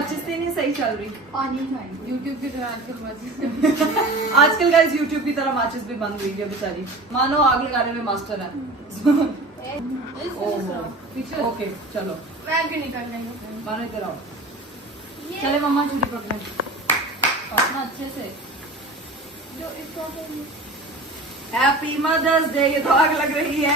माचिस नहीं सही चल रही। पानी यूट्यूब की तरह आजकल आजकल गाइस यूट्यूब की तरह माचिस भी बंद हुई है बेचारी, मानो आग लगाने में मास्टर है। ओके चलो मैं क्यों नहीं कर रही हूँ? मानो इधर आओ। चले मम्मा चूड़ी पकड़े पकड़ना अच्छे से। जो इसको हैप्पी मदर्स डे। ये तो आग लग रही है।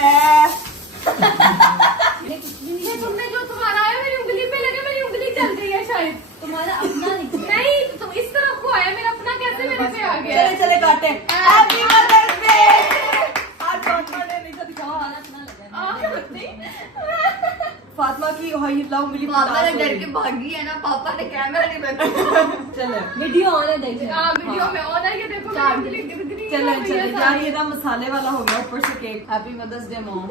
ये तुमने जो तुम्हारा आया मेरी उंगली पे लगे, मेरी उंगली चल रही है शायद। तुम्हारा अपना नहीं तुम इस तरफ को आया, मेरा अपना कैसे मेरे पे आ गया? चले चले काटे। Happy mother's day. आज फातिमा ने नहीं तो दिखाओ हाथ अपना लगा। फातिमा की हिला उंगली पापा ने डर के भागी है ना, पापा ने कैमरा नहीं बंद। चले वीडियो ऑन है देखिए। हाँ वीडियो में ऑन है, ये देखो मेरी उंगली गिर गई। चले चले यार ये ना मसाले वाला हो गया ऊपर से cake. Happy mother's day mom.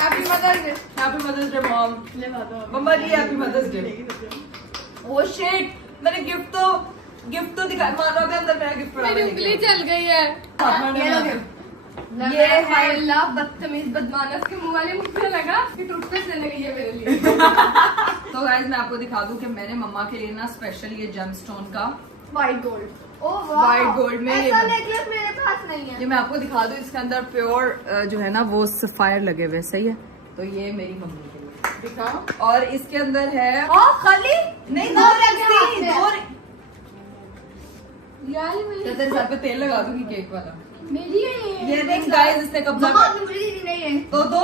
Happy mother's day. Happy mother's day mom. मम्मा ji happy mother's day. Oh shit मैंने गिफ्ट तो दिखा मानो के अंदर मेरा गिफ्ट पड़ा मेरी उंगली चल गई है। फातिमा ने ये है अल्लाह बदतमीज बदमानस के मुंह वाले मुझे लगा कि टूथपेस्ट लेने गई है मेरे लिए। तो गाइस मैं आपको दिखा दूं कि मैंने मम्मा के लिए ना स्पेशल ये जेमस्टोन का व्हाइट गोल्ड। ओ व्हाइट गोल्ड में ऐसा नेकलेस मेरे पास नहीं है। ये मैं आपको दिखा दूं, इसके अंदर प्योर जो है ना वो सफायर लगे हुए। सही है, तो ये मेरी मम्मी के लिए दिखाओ। और इसके अंदर है खाली नहीं दो दो यार तो तेरे सर पे तेल लगा दूंगी केक वाला। मेरी है ये देख गाइस इसने कब्जा मम्मा मेरी नहीं है। तो दो